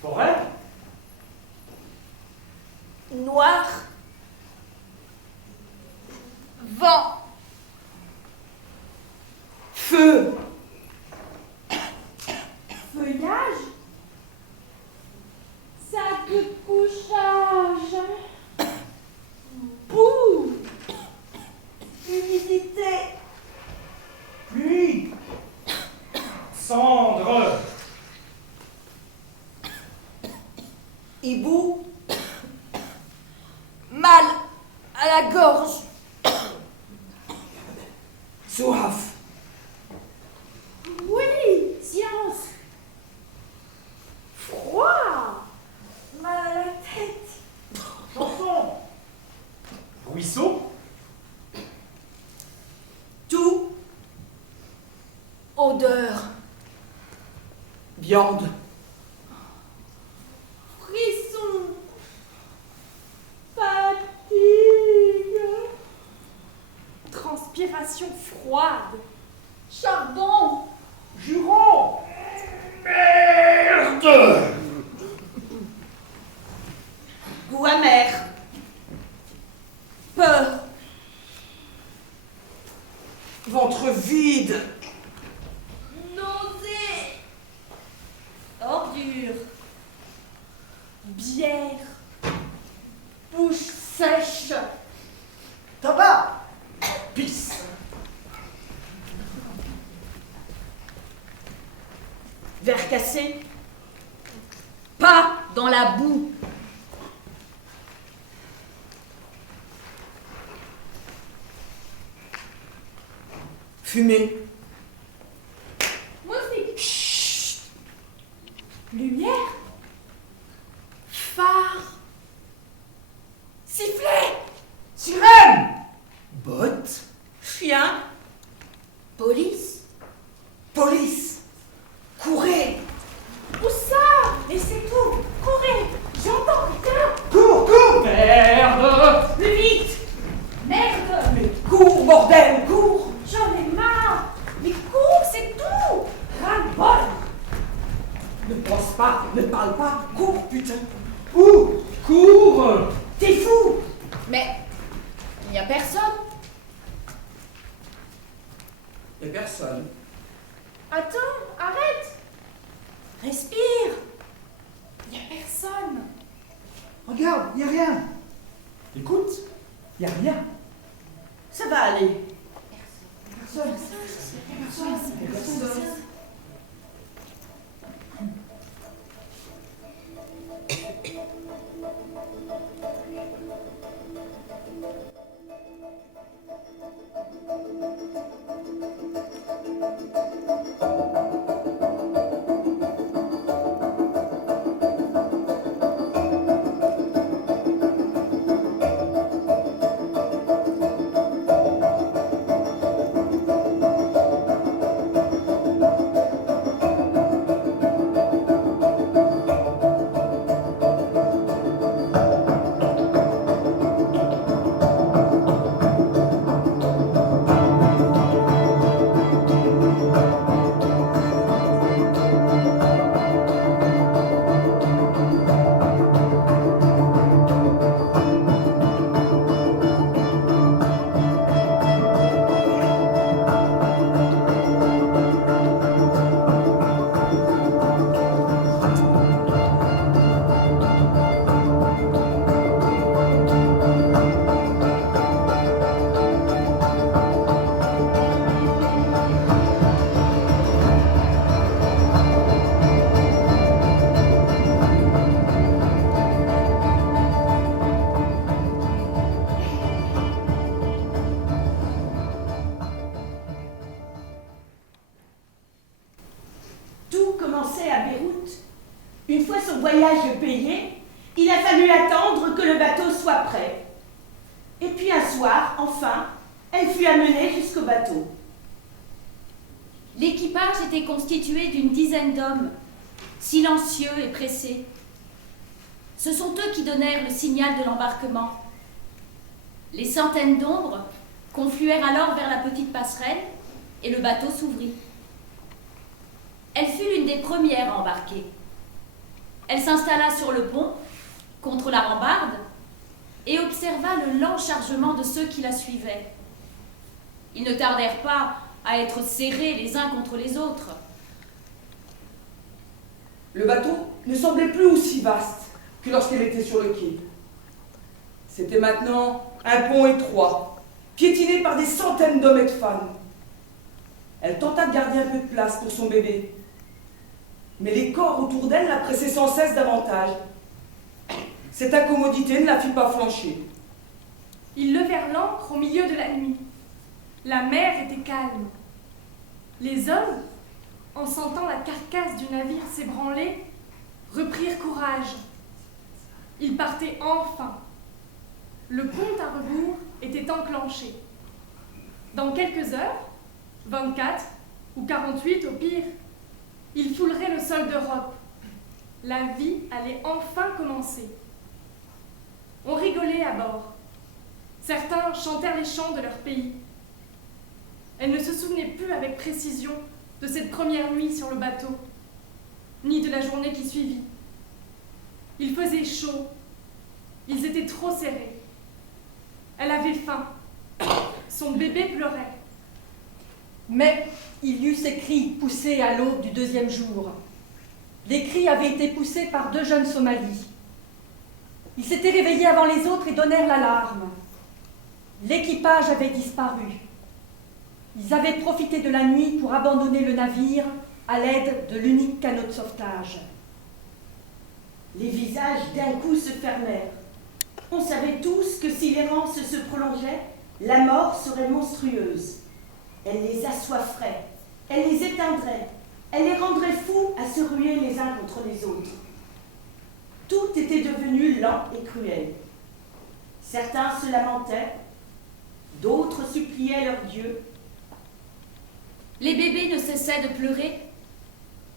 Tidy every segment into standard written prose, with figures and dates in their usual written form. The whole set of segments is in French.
Forêt? Noir. Vent. Feu? Feuillage. Sac de couchage. Boue. Humidité. Pluie? Cendre? Hibou. Mal à la gorge. Soif? Oui, science. Froid. Mal à la tête. Chanson? Ruisseau? Tout. Odeur. Viande? Frisson. Fatigue. Transpiration froide. Charbon. Juron? Merde! Goût amer. Peur. Ventre vide? Nausée. Ordure. Bière. Bouche sèche. Tabac? Pisse? Verre cassé. Pas dans la boue. Fumée? Musique. Chut. Lumière. Phare. Sifflet. Sirène? Botte? Chien. Police. Police? Courez! Où ça? Et c'est tout. Courez. J'entends rien. Cours, cours! Merde! Plus vite. Merde. Mais cours, bordel, cours! J'en ai marre. Mais cours, c'est tout. Ras-le-bol. Ne pense pas, ne parle pas, cours, putain! Où? Cours! T'es fou. Mais il n'y a personne. Y'a personne. Attends, arrête. Respire. Il n'y a personne. Regarde, y'a rien. Écoute, y'a rien. Ça va aller. Personne. Personne. Français à Beyrouth. Une fois son voyage payé, il a fallu attendre que le bateau soit prêt. Et puis un soir, enfin, elle fut amenée jusqu'au bateau. L'équipage était constitué d'une dizaine d'hommes, silencieux et pressés. Ce sont eux qui donnèrent le signal de l'embarquement. Les centaines d'ombres confluèrent alors vers la petite passerelle et le bateau s'ouvrit. Elle fut l'une des premières à embarquer. Elle s'installa sur le pont, contre la rambarde, et observa le lent chargement de ceux qui la suivaient. Ils ne tardèrent pas à être serrés les uns contre les autres. Le bateau ne semblait plus aussi vaste que lorsqu'elle était sur le quai. C'était maintenant un pont étroit, piétiné par des centaines d'hommes et de femmes. Elle tenta de garder un peu de place pour son bébé, mais les corps autour d'elle la pressaient sans cesse davantage. Cette incommodité ne la fit pas flancher. Ils levèrent l'ancre au milieu de la nuit. La mer était calme. Les hommes, en sentant la carcasse du navire s'ébranler, reprirent courage. Ils partaient enfin. Le compte à rebours était enclenché. Dans quelques heures, 24 ou 48 au pire, ils fouleraient le sol d'Europe. La vie allait enfin commencer. On rigolait à bord. Certains chantèrent les chants de leur pays. Elle ne se souvenait plus avec précision de cette première nuit sur le bateau, ni de la journée qui suivit. Il faisait chaud. Ils étaient trop serrés. Elle avait faim. Son bébé pleurait. Mais il y eut ces cris poussés à l'aube du deuxième jour. Les cris avaient été poussés par 2 jeunes Somalis. Ils s'étaient réveillés avant les autres et donnèrent l'alarme. L'équipage avait disparu. Ils avaient profité de la nuit pour abandonner le navire à l'aide de l'unique canot de sauvetage. Les visages d'un coup se fermèrent. On savait tous que si l'errance se prolongeait, la mort serait monstrueuse. Elle les assoifferait, elle les éteindrait, elle les rendrait fous à se ruer les uns contre les autres. Tout était devenu lent et cruel. Certains se lamentaient, d'autres suppliaient leur Dieu. Les bébés ne cessaient de pleurer.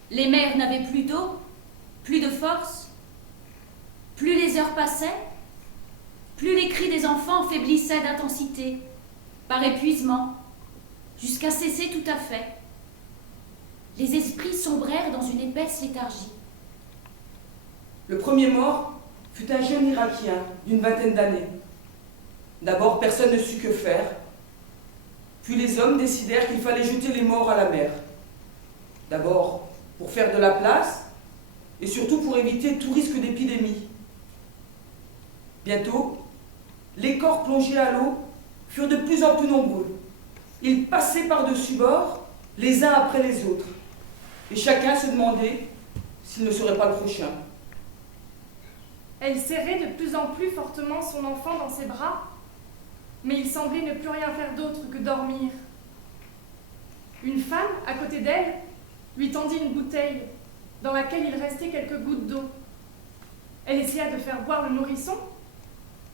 Les mères n'avaient plus d'eau, plus de force. Plus les heures passaient, plus les cris des enfants faiblissaient d'intensité, par épuisement, jusqu'à cesser tout à fait. Les esprits sombrèrent dans une épaisse léthargie. Le premier mort fut un jeune Irakien d'une vingtaine d'années. D'abord, personne ne sut que faire. Puis les hommes décidèrent qu'il fallait jeter les morts à la mer. D'abord, pour faire de la place, et surtout pour éviter tout risque d'épidémie. Bientôt, les corps plongés à l'eau furent de plus en plus nombreux. Ils passaient par-dessus bord, les uns après les autres, et chacun se demandait s'il ne serait pas le prochain. Elle serrait de plus en plus fortement son enfant dans ses bras, mais il semblait ne plus rien faire d'autre que dormir. Une femme, à côté d'elle, lui tendit une bouteille dans laquelle il restait quelques gouttes d'eau. Elle essaya de faire boire le nourrisson,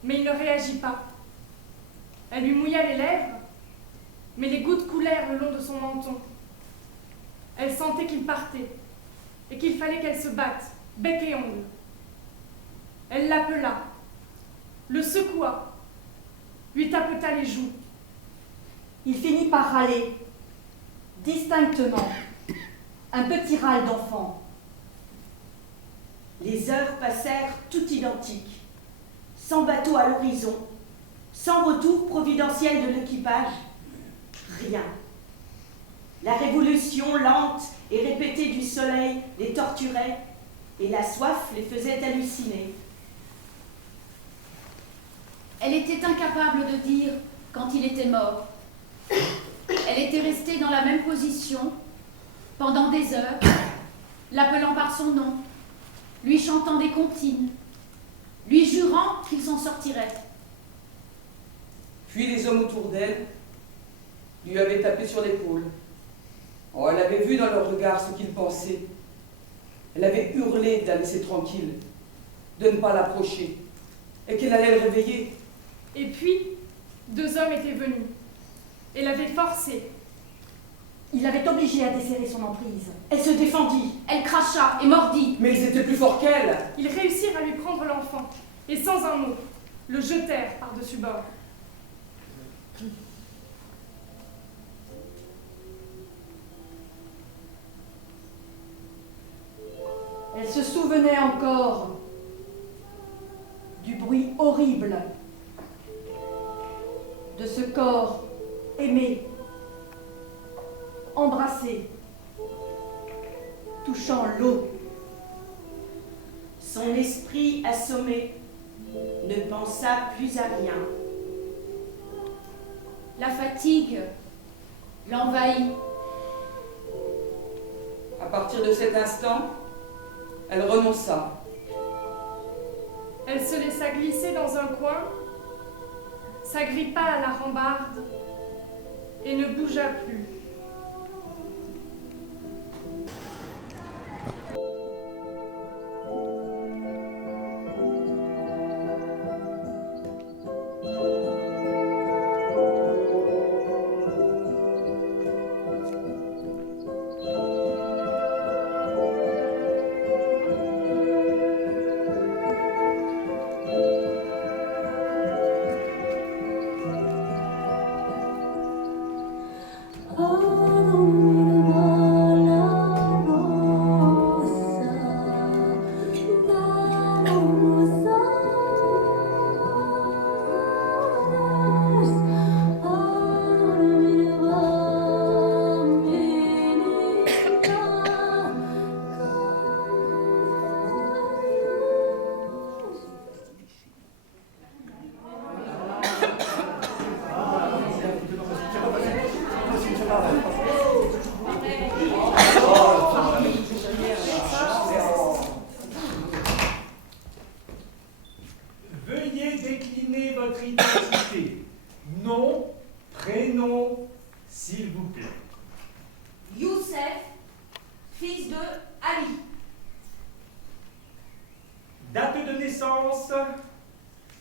mais il ne réagit pas. Elle lui mouilla les lèvres, mais les gouttes coulèrent le long de son menton. Elle sentait qu'il partait et qu'il fallait qu'elle se batte, bec et ongle. Elle l'appela, le secoua, lui tapeta les joues. Il finit par râler, distinctement, un petit râle d'enfant. Les heures passèrent toutes identiques, sans bateau à l'horizon, sans retour providentiel de l'équipage, rien. La révolution lente et répétée du soleil les torturait, et la soif les faisait halluciner. Elle était incapable de dire quand il était mort. Elle était restée dans la même position pendant des heures, l'appelant par son nom, lui chantant des comptines, lui jurant qu'il s'en sortirait. Puis les hommes autour d'elle lui avaient tapé sur l'épaule. Oh, elle avait vu dans leur regard ce qu'ils pensaient, Elle avait hurlé de la laisser tranquille, de ne pas l'approcher, et qu'elle allait le réveiller. Et puis, 2 hommes étaient venus et l'avaient forcé. Il l'avait obligée à desserrer son emprise. Elle se défendit. Elle cracha et mordit. Mais ils étaient plus forts qu'elle. Ils réussirent à lui prendre l'enfant et sans un mot, le jetèrent par-dessus bord. Elle se souvenait encore du bruit horrible de ce corps aimé, embrassé, touchant l'eau. Son esprit assommé ne pensa plus à rien. La fatigue l'envahit. À partir de cet instant, elle renonça. Elle se laissa glisser dans un coin, s'agrippa à la rambarde et ne bougea plus. Veuillez décliner votre identité. Nom, prénom, s'il vous plaît. Youssef, fils de Ali. Date de naissance.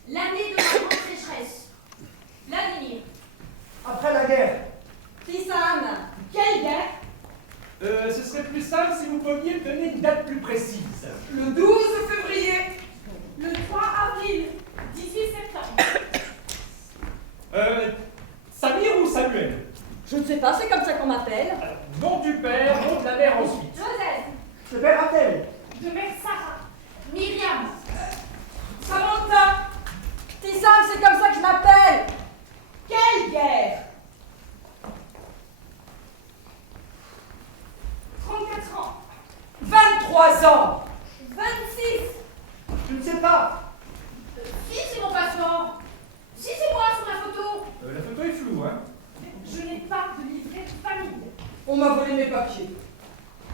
L'année de la grande sécheresse. L'avenir. Après la guerre. Tissane, quelle guerre? Ce serait plus simple si vous pouviez me donner une date plus précise. Le 12 février. Le 3 avril, 18 septembre. Samir ou Samuel? Je ne sais pas, c'est comme ça qu'on m'appelle. Nom du père, nom de la mère ensuite. Joseph, Le père a-t-elle? de mère Sarah. Myriam. Samantha. Tissane, c'est comme ça que je m'appelle. Quelle guerre? 34 ans. 23 ans. 26. Je ne sais pas. Si, c'est mon passeport. Si, c'est moi sur la photo. La photo est floue, hein? Je n'ai pas de livret de famille. On m'a volé mes papiers.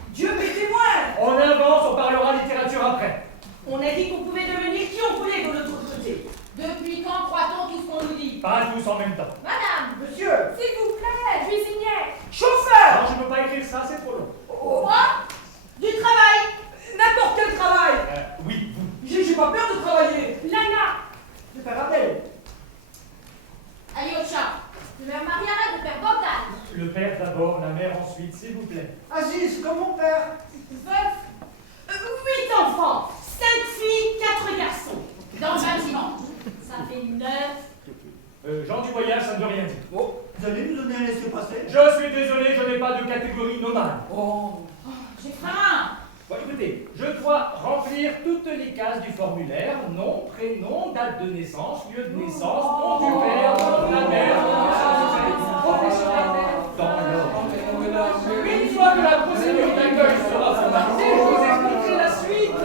Dieu m'est témoin. On invente, on parlera littérature après. On a dit qu'on pouvait devenir qui on voulait de l'autre côté. Depuis quand croit-on tout ce qu'on nous dit? Pas tous en même temps. Madame. Monsieur. S'il vous plaît, cuisinière. Chauffeur. Non, je ne peux pas écrire ça, c'est trop long. Quoi? Du travail. N'importe quel travail. Oui, vous. J'ai pas peur de travailler. Lana. Le père a-t-elle? Alyosha. De mère Mariana, de père Bogdan. Le père d'abord, la mère ensuite, s'il vous plaît. Aziz, comme mon père. Veuf. 8 enfants. 5 filles, 4 garçons. Dans le bâtiment. Ça fait 9. Gens du voyage, ça ne veut rien dire. Bon, vous allez nous donner un laissez-passer? Je suis désolé, je n'ai pas de catégorie nomade. Oh. J'ai faim. Bon, écoutez, je dois remplir toutes les cases du formulaire, nom, prénom, date de naissance, lieu de naissance, nom du père, nom de la mère, profession de la mère, dans l'ordre. Une fois que la procédure d'accueil sera formalisée, je vous expliquerai la suite.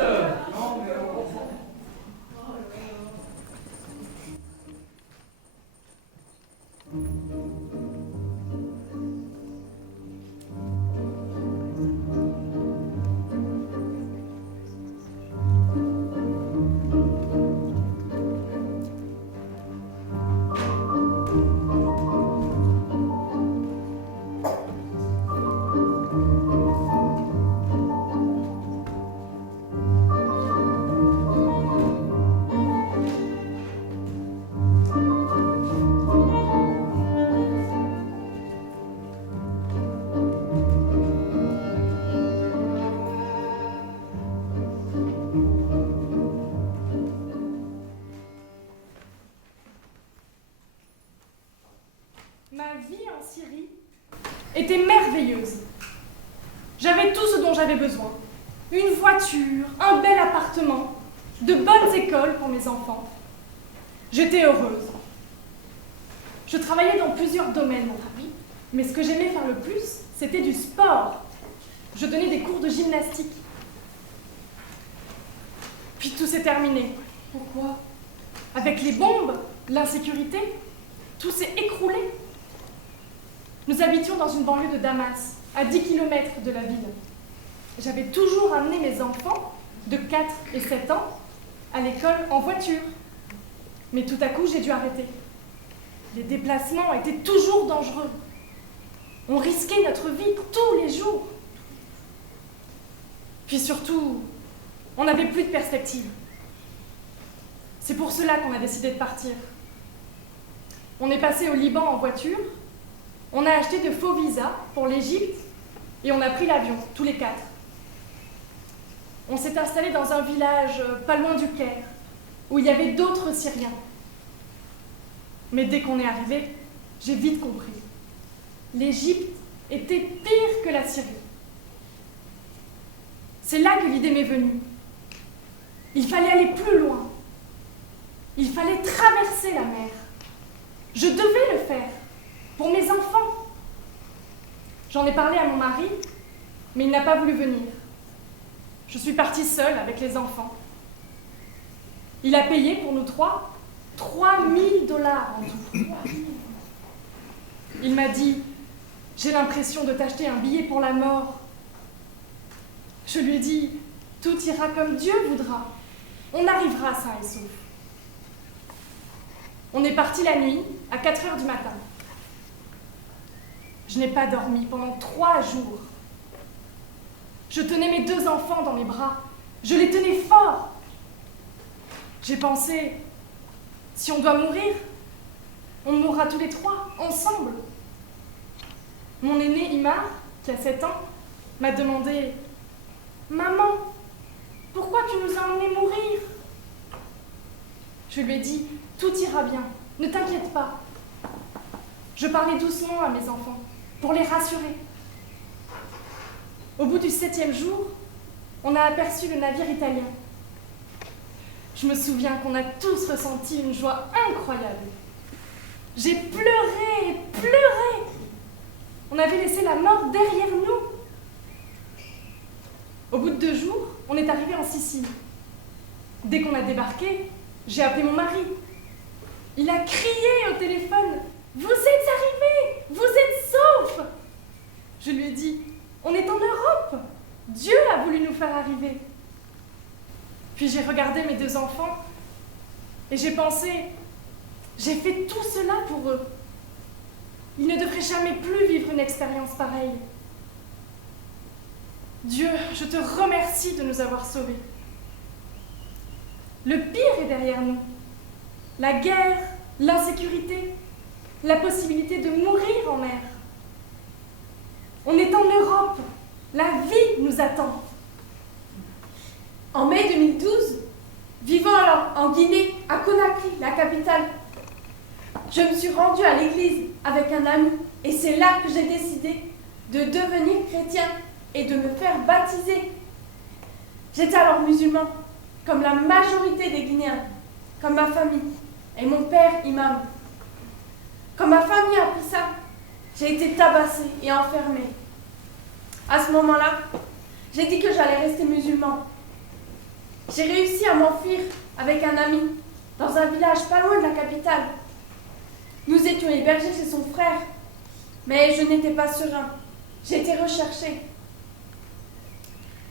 en Syrie était merveilleuse. J'avais tout ce dont j'avais besoin. Une voiture, un bel appartement, de bonnes écoles pour mes enfants. J'étais heureuse. Je travaillais dans plusieurs domaines, mais ce que j'aimais faire le plus, c'était du sport. Je donnais des cours de gymnastique. Puis tout s'est terminé. Pourquoi? Avec les bombes, l'insécurité, tout s'est écroulé. Nous habitions dans une banlieue de Damas, à 10 km de la ville. J'avais toujours amené mes enfants, de 4 et 7 ans, à l'école en voiture. Mais tout à coup, j'ai dû arrêter. Les déplacements étaient toujours dangereux. On risquait notre vie tous les jours. Puis surtout, on n'avait plus de perspective. C'est pour cela qu'on a décidé de partir. On est passé au Liban en voiture, on a acheté de faux visas pour l'Égypte et on a pris l'avion, tous les 4. On s'est installé dans un village pas loin du Caire, où il y avait d'autres Syriens. Mais dès qu'on est arrivé, j'ai vite compris. L'Égypte était pire que la Syrie. C'est là que l'idée m'est venue. Il fallait aller plus loin. Il fallait traverser la mer. Je devais le faire, pour mes enfants. J'en ai parlé à mon mari, mais il n'a pas voulu venir. Je suis partie seule avec les enfants. Il a payé pour nous 3 $3 000 en tout. Il m'a dit, j'ai l'impression de t'acheter un billet pour la mort. Je lui ai dit, tout ira comme Dieu voudra. On arrivera sain et sauf. On est parti la nuit, à 4 heures du matin. Je n'ai pas dormi pendant 3 jours. Je tenais mes 2 enfants dans mes bras. Je les tenais fort. J'ai pensé, si on doit mourir, on mourra tous les 3, ensemble. Mon aîné Imar, qui a 7 ans, m'a demandé « Maman, pourquoi tu nous as emmenés mourir ?» Je lui ai dit « Tout ira bien, ne t'inquiète pas. » Je parlais doucement à mes enfants, pour les rassurer. Au bout du 7e jour, on a aperçu le navire italien. Je me souviens qu'on a tous ressenti une joie incroyable. J'ai pleuré et pleuré. On avait laissé la mort derrière nous. Au bout de 2 jours, on est arrivé en Sicile. Dès qu'on a débarqué, j'ai appelé mon mari. Il a crié au téléphone « Vous êtes arrivés! Vous êtes saufs !» Je lui ai dit « On est en Europe! Dieu a voulu nous faire arriver !» Puis j'ai regardé mes 2 enfants et j'ai pensé « J'ai fait tout cela pour eux. Ils ne devraient jamais plus vivre une expérience pareille. » Dieu, je te remercie de nous avoir sauvés. Le pire est derrière nous. La guerre, l'insécurité, la possibilité de mourir en mer. On est en Europe. La vie nous attend. En mai 2012, vivant alors en Guinée, à Conakry, la capitale, je me suis rendue à l'église avec un ami et c'est là que j'ai décidé de devenir chrétien et de me faire baptiser. J'étais alors musulman, comme la majorité des Guinéens, comme ma famille et mon père imam. Quand ma famille a appris ça, j'ai été tabassée et enfermée. À ce moment-là, j'ai dit que j'allais rester musulman. J'ai réussi à m'enfuir avec un ami dans un village pas loin de la capitale. Nous étions hébergés chez son frère, mais je n'étais pas serein. J'étais recherchée.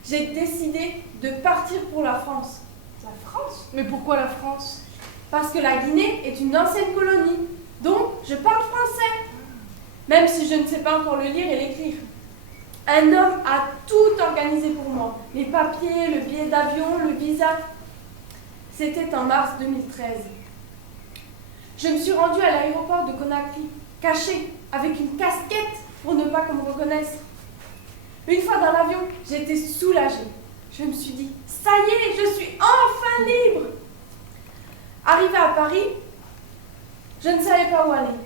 J'ai décidé de partir pour la France. La France? Mais pourquoi la France? Parce que la Guinée est une ancienne colonie, donc je parle français, même si je ne sais pas encore le lire et l'écrire. Un homme a tout organisé pour moi, les papiers, le billet d'avion, le visa. C'était en mars 2013. Je me suis rendue à l'aéroport de Conakry, cachée, avec une casquette pour ne pas qu'on me reconnaisse. Une fois dans l'avion, j'ai été soulagée. Je me suis dit, ça y est, je suis enfin libre. Arrivée à Paris, je ne savais pas où aller.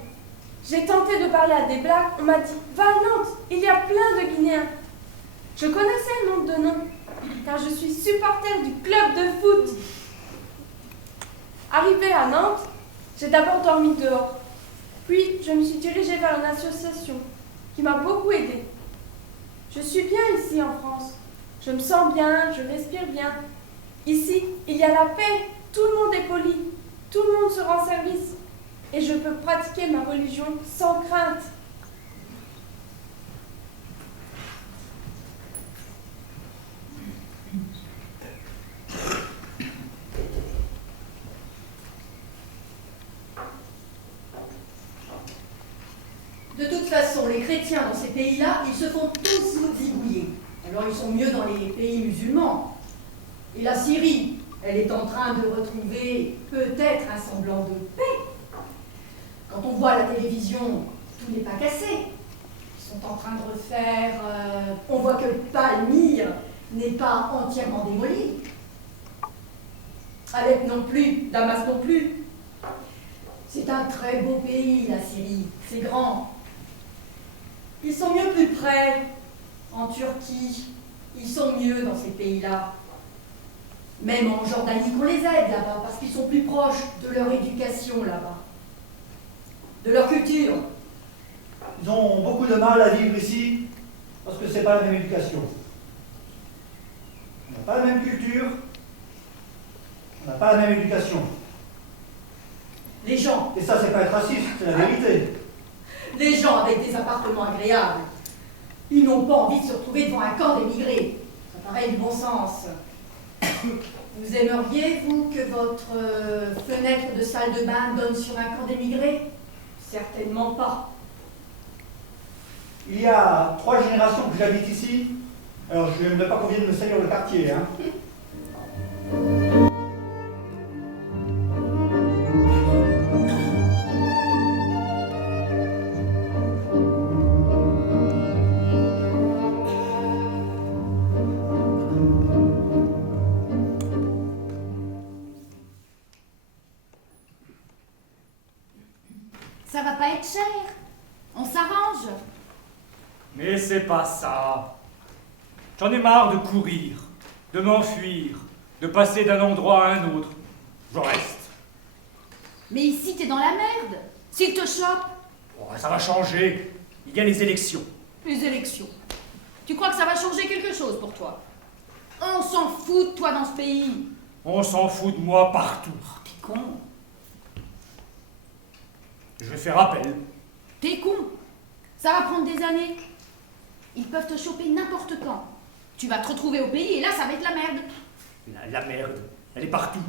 J'ai tenté de parler à des Blacks, on m'a dit « Va à Nantes, il y a plein de Guinéens ». Je connaissais le nom de nom, car je suis supporter du club de foot. Arrivée à Nantes, j'ai d'abord dormi dehors. Puis, je me suis dirigée vers une association qui m'a beaucoup aidée. Je suis bien ici en France. Je me sens bien, je respire bien. Ici, il y a la paix, tout le monde est poli, tout le monde se rend service. Et je peux pratiquer ma religion sans crainte. De toute façon, les chrétiens dans ces pays-là, ils se font tous zigouiller. Alors ils sont mieux dans les pays musulmans. Et la Syrie, elle est en train de retrouver peut-être un semblant de paix. Quand on voit à la télévision, tout n'est pas cassé. Ils sont en train de refaire... on voit que Palmyre n'est pas entièrement démoli. Alep non plus, Damas non plus. C'est un très beau pays, la Syrie. C'est grand. Ils sont mieux plus près, en Turquie. Ils sont mieux dans ces pays-là. Même en Jordanie qu'on les aide là-bas, parce qu'ils sont plus proches de leur éducation là-bas. De leur culture. Ils ont beaucoup de mal à vivre ici parce que c'est pas la même éducation. On n'a pas la même culture, on n'a pas la même éducation. Les gens, Et ça, c'est pas être raciste, c'est la vérité. les gens avec des appartements agréables, ils n'ont pas envie de se retrouver devant un camp d'émigrés. Ça paraît du bon sens. Vous aimeriez, vous, que votre fenêtre de salle de bain donne sur un camp d'émigrés? Certainement pas. Il y a 3 générations que j'habite ici, alors je ne veux pas qu'on vienne me salir le quartier, hein. Ça va pas être cher. On s'arrange. Mais c'est pas ça. J'en ai marre de courir, de m'enfuir, de passer d'un endroit à un autre. Je reste. Mais ici, t'es dans la merde. S'il te chope, Oh, ça va changer. Il y a les élections. les élections. Tu crois que ça va changer quelque chose pour toi? On s'en fout de toi dans ce pays. On s'en fout de moi partout. Oh, t'es con. Je vais faire appel. T'es con. Ça va prendre des années. Ils peuvent te choper n'importe quand. Tu vas te retrouver au pays et là, ça va être la merde. La merde, elle est partout.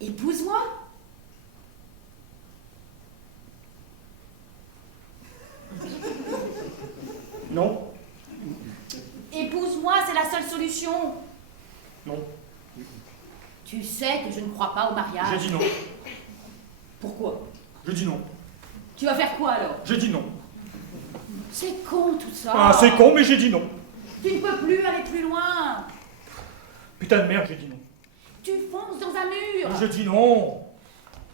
Épouse-moi. Non, Épouse-moi, c'est la seule solution. non, Tu sais que je ne crois pas au mariage. je dis non. Pourquoi? Je dis non. Tu vas faire quoi alors? Je dis non. C'est con tout ça. Ah, c'est con, mais j'ai dit non. Tu ne peux plus aller plus loin. Putain de merde, j'ai dit non. Tu fonces dans un mur. Je dis non.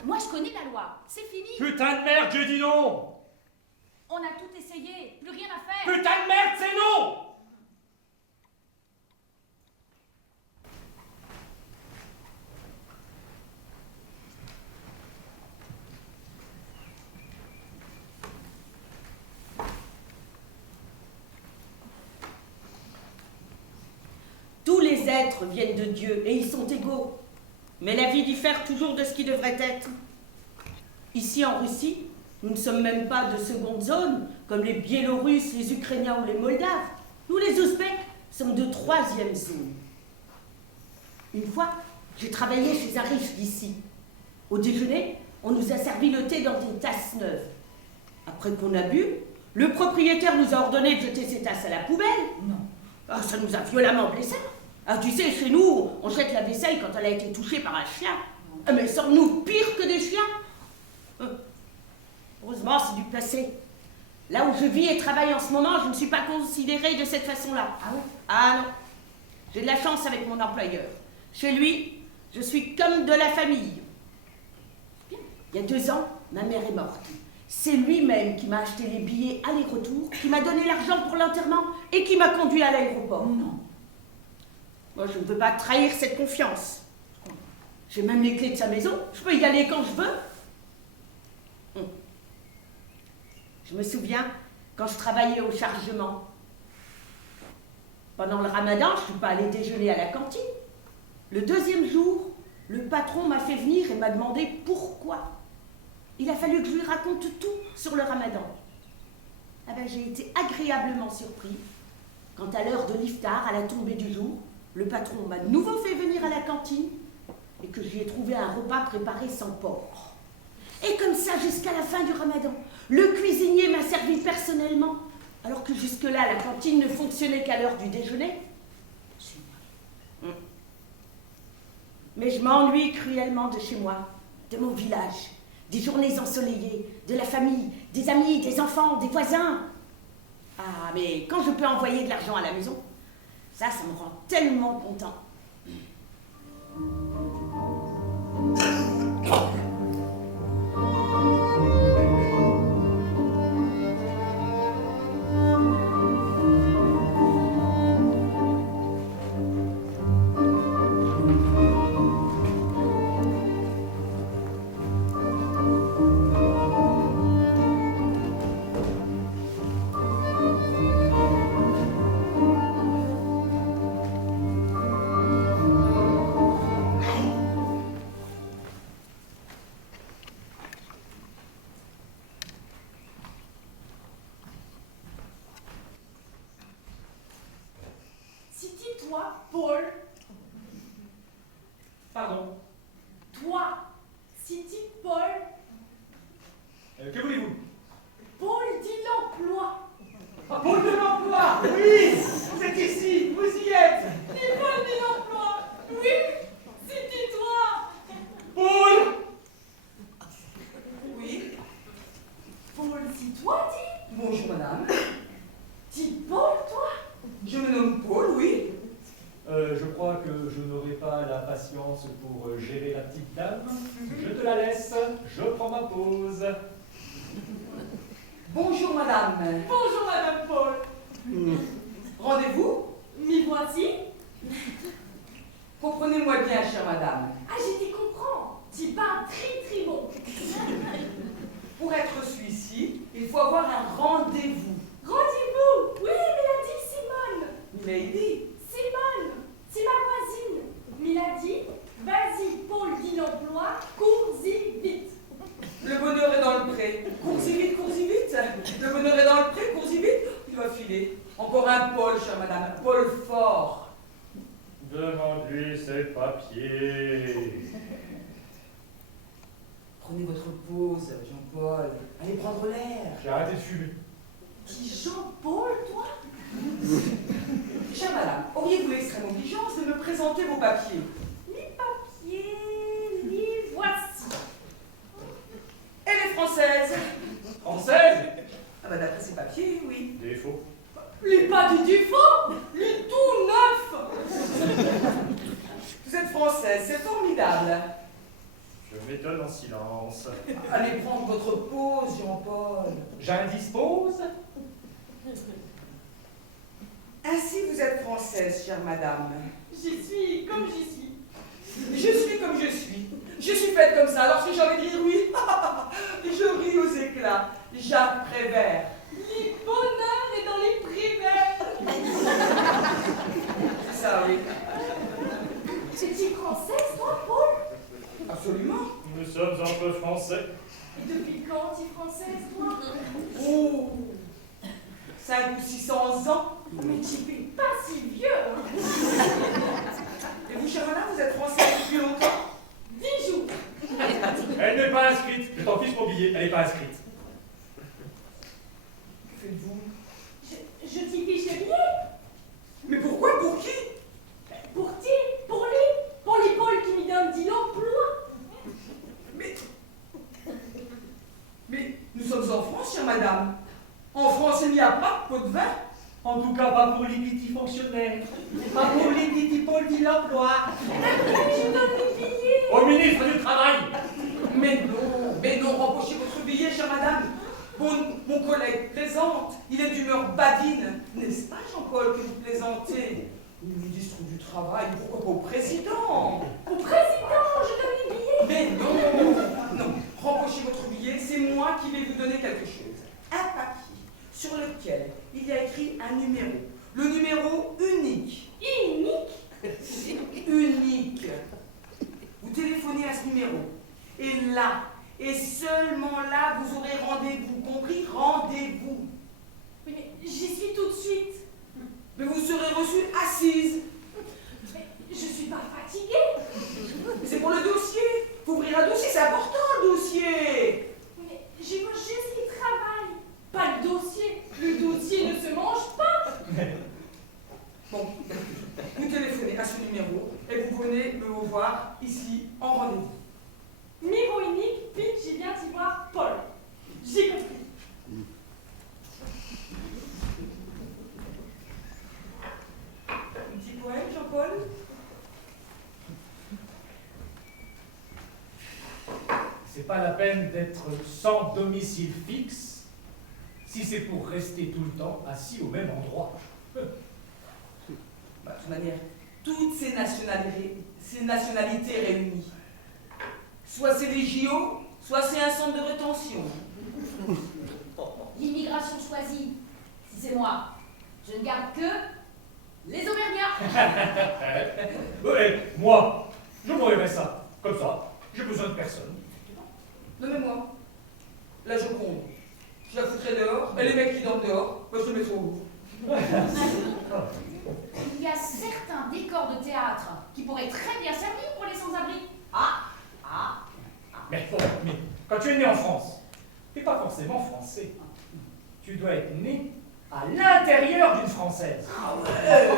Moi, je connais la loi. C'est fini. Putain de merde, j'ai dit non. On a tout essayé. Plus rien à faire. Putain de merde, c'est non. Tous les êtres viennent de Dieu et ils sont égaux. Mais la vie diffère toujours de ce qui devrait être. Ici en Russie, nous ne sommes même pas de seconde zone, comme les Biélorusses, les Ukrainiens ou les Moldaves. Nous, les Ouzbeks, sommes de 3e zone. Une fois, j'ai travaillé chez un riche d'ici. Au déjeuner, on nous a servi le thé dans une tasse neuve. Après qu'on a bu, le propriétaire nous a ordonné de jeter ces tasses à la poubelle. Non. Ah, ça nous a violemment blessés. Ah, tu sais, chez nous, on jette la vaisselle quand elle a été touchée par un chien. Ah, mais sommes-nous pires que des chiens? Heureusement, c'est du passé. Là où je vis et travaille en ce moment, je ne suis pas considérée de cette façon-là. Ah ouais? Ah non. J'ai de la chance avec mon employeur. Chez lui, Je suis comme de la famille. Il y a 2 ans, ma mère est morte. C'est lui-même qui m'a acheté les billets aller-retour, qui m'a donné l'argent pour l'enterrement et qui m'a conduit à l'aéroport. Non. Moi, je ne peux pas trahir cette confiance. J'ai même les clés de sa maison. Je peux y aller quand je veux. Je me souviens quand je travaillais au chargement. Pendant le ramadan, je ne suis pas allée déjeuner à la cantine. Le 2e jour, le patron m'a fait venir et m'a demandé pourquoi. Il a fallu que je lui raconte tout sur le ramadan. Ah ben, j'ai été agréablement surpris quand à l'heure de l'iftar, à la tombée du jour, le patron m'a de nouveau fait venir à la cantine et que j'y ai trouvé un repas préparé sans porc. Et comme ça jusqu'à la fin du ramadan. Le cuisinier m'a servi personnellement, alors que jusque-là, la cantine ne fonctionnait qu'à l'heure du déjeuner. Mais je m'ennuie cruellement de chez moi, de mon village, des journées ensoleillées, de la famille, des amis, des enfants, des voisins. Ah, mais quand je peux envoyer de l'argent à la maison, ça me rend tellement content. C'est-tu toi, Paul? Pardon. Toi, c'est-tu Paul? Que voulez-vous? Paul dit l'emploi. Ah, Paul de l'emploi! Oui! Vous êtes ici! Vous y êtes! Et Paul dit l'emploi. Oui, c'est-tu toi? Paul! Oui. Paul, c'est toi, dis? Bonjour, madame. Dis Paul, toi? Je me nomme Paul, oui. Je crois que je n'aurai pas la patience pour gérer la petite dame. Je te la laisse, je prends ma pause. Bonjour, madame. Bonjour, Madame Paul. Rendez-vous? M'y voici. Comprenez-moi bien, chère madame. Ah, je t'y comprends. Tu parles très bon. Pour être reçu ici, il faut avoir un rendez-vous. Rendez-vous. Oui, Mélodie, Simone. Lady, Simone, c'est ma voisine. Mélodie, vas-y, Paul dit l'emploi, cours-y vite. le bonheur est dans le pré. Cours-y vite, cours-y vite. Le bonheur est dans le pré, cours-y vite. Il doit filer. Encore un Paul, chère madame, un Paul fort. Demande-lui ses papiers. Prenez votre pause, Jean-Paul. Allez prendre l'air. J'ai arrêté de fumer. Dis Jean-Paul, toi? Chère madame, auriez-vous l'extrême obligeance de me présenter vos papiers? Les papiers, les voici. Et les françaises? Française? Ah bah d'après ces papiers, oui. Défaut. Les pas du faux, les tout neufs. Vous êtes française, c'est formidable. Je m'étonne en silence. Allez prendre votre pause, Jean-Paul. J'indispose? Ainsi vous êtes française, chère madame. J'y suis comme j'y suis. Je suis comme je suis. Je suis faite comme ça. Alors si j'ai envie de rire, oui, je ris aux éclats. Jacques Prévert. Les bonheurs est dans les Préverts. C'est ça, oui. C'est-tu française, toi, Paul? Absolument. Nous sommes un peu français. Et depuis quand tu es française, toi? Oh, 500 ou 600 ans. Mais tu n'es pas si vieux, hein? Et vous, chère madame, vous êtes française depuis longtemps? 10 jours. Elle n'est pas inscrite. Je t'en fiche mon billet, elle n'est pas inscrite. Que faites-vous? Je t'y fiche les billets. Mais pourquoi? Pour qui? Pour qui? Pour lui? Pour les Paul qui me donnent 10 l'emploi. Mais nous sommes en France, chère madame. En France, il n'y a pas de pot de vin. En tout cas, pas pour les petits fonctionnaires. Pas pour les petits pôles d'emploi. Au ministre du Travail. Mais non, rembauchez votre billet, chère madame. Mon collègue plaisante, il est d'humeur badine. N'est-ce pas, Jean-Paul, que vous plaisantez? Au ministre du Travail, pourquoi pas au président? Au président, je donne les billets. Mais non, rembauchez votre billet, c'est moi qui vais vous donner quelque chose. Un papier sur lequel il y a écrit un numéro. Le numéro unique. Unique. Vous téléphonez à ce numéro. Et là, et seulement là, vous aurez rendez-vous. Compris? Rendez-vous. Oui, mais j'y suis tout de suite. Mais vous serez reçue assise. Mais je suis pas fatiguée. C'est pour le dossier. Faut ouvrir un dossier, c'est important le dossier. Mais j'ai juste qui travaille. Pas le dossier. Le dossier ne se mange pas. Bon, vous téléphonez à ce numéro et vous venez me voir ici en rendez-vous. Numéro unique, puis j'ai bien d'y voir Paul. J'ai compris. Un petit poème, Jean-Paul? C'est pas la peine d'être sans domicile fixe si c'est pour rester tout le temps assis au même endroit. De toute manière, toutes ces nationalités réunies, soit c'est les JO, soit c'est un centre de rétention. L'immigration choisie, si c'est moi, je ne garde que les Auvergnats. Ouais, moi, je m'enverrai ça, comme ça, j'ai besoin de personne. Nommez-moi la Joconde. Je la foutrai dehors, et les mecs qui dorment dehors, moi je te mettrai au bout. Il y a certains décors de théâtre qui pourraient très bien servir pour les sans-abri. Mais quand tu es né en France, tu n'es pas forcément français. Tu dois être né à l'intérieur d'une Française. Ah ouais.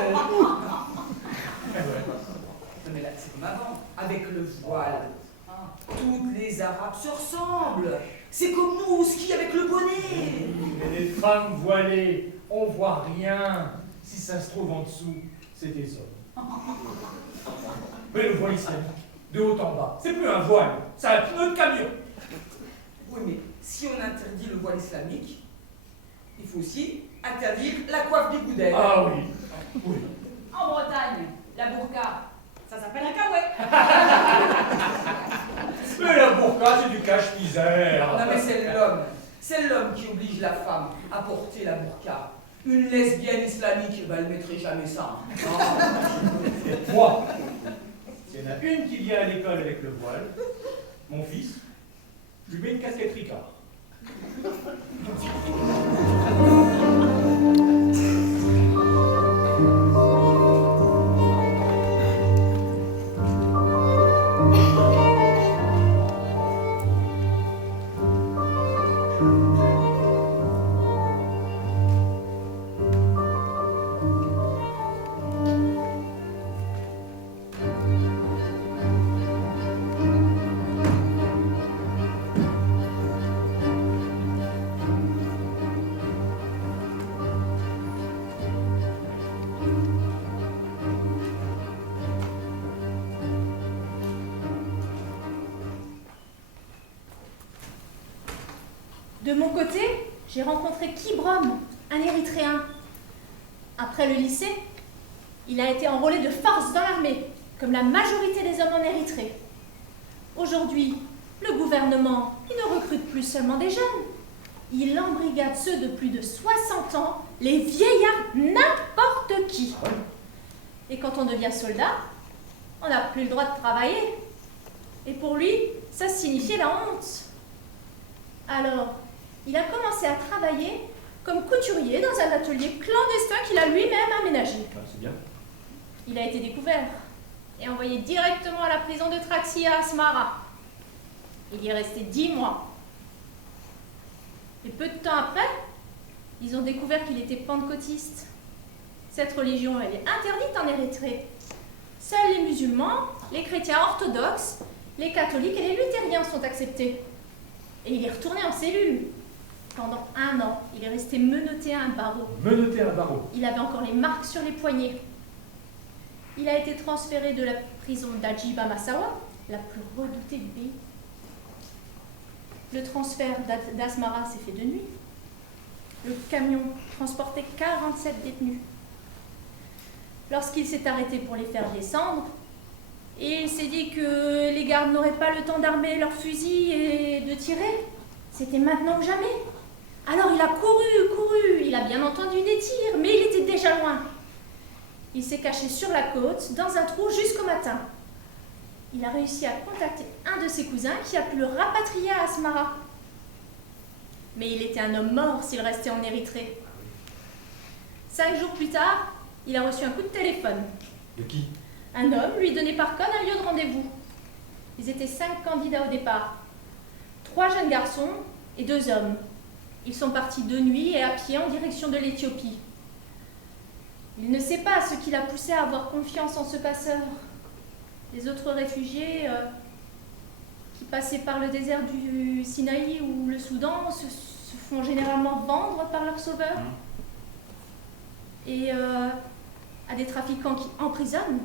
Non mais là, c'est comme avant, avec le voile. Toutes les Arabes se ressemblent. C'est comme nous au ski avec le bonnet. Mais les femmes voilées, on voit rien. Si ça se trouve en dessous, c'est des hommes. Mais le voile islamique, de haut en bas, c'est plus un voile, c'est un pneu de camion. Oui, mais si on interdit le voile islamique, il faut aussi interdire la coiffe bigoudelle. Ah oui, oui. En Bretagne, la burqa, ça s'appelle un kawaii. Mais la burqa, c'est du cache-misère. Non mais c'est l'homme. C'est l'homme qui oblige la femme à porter la burqa. Une lesbienne islamique, ben, elle ne mettrait jamais ça. Moi, s'il y en a une qui vient à l'école avec le voile, mon fils, je lui mets une casquette Ricard. De mon côté, j'ai rencontré Kibrom, un Érythréen. Après le lycée, il a été enrôlé de force dans l'armée, comme la majorité des hommes en Érythrée. Aujourd'hui, le gouvernement, il ne recrute plus seulement des jeunes. Il embrigade ceux de plus de 60 ans, les vieillards, n'importe qui. Et quand on devient soldat, on n'a plus le droit de travailler. Et pour lui, ça signifiait la honte. Alors, il a commencé à travailler comme couturier dans un atelier clandestin qu'il a lui-même aménagé. C'est bien. Il a été découvert et envoyé directement à la prison de Traxi à Asmara. Il y est resté 10 mois. Et peu de temps après, ils ont découvert qu'il était pentecôtiste. Cette religion, elle est interdite en Érythrée. Seuls les musulmans, les chrétiens orthodoxes, les catholiques et les luthériens sont acceptés. Et il est retourné en cellule. Pendant 1 an, il est resté menotté à un barreau. Menotté à un barreau. Il avait encore les marques sur les poignets. Il a été transféré de la prison d'Ajiba Masawa, la plus redoutée du pays. Le transfert d'Asmara s'est fait de nuit. Le camion transportait 47 détenus. Lorsqu'il s'est arrêté pour les faire descendre, il s'est dit que les gardes n'auraient pas le temps d'armer leurs fusils et de tirer. C'était maintenant ou jamais. Alors il a couru, il a bien entendu des tirs, mais il était déjà loin. Il s'est caché sur la côte, dans un trou, jusqu'au matin. Il a réussi à contacter un de ses cousins qui a pu le rapatrier à Asmara. Mais il était un homme mort s'il restait en Érythrée. 5 jours plus tard, il a reçu un coup de téléphone. De qui? Un homme lui donnait par code un lieu de rendez-vous. Ils étaient 5 candidats au départ. 3 jeunes garçons et 2 hommes. Ils sont partis de nuit et à pied en direction de l'Éthiopie. Il ne sait pas ce qui l'a poussé à avoir confiance en ce passeur. Les autres réfugiés qui passaient par le désert du Sinaï ou le Soudan se font généralement vendre par leurs sauveurs. Et à des trafiquants qui emprisonnent,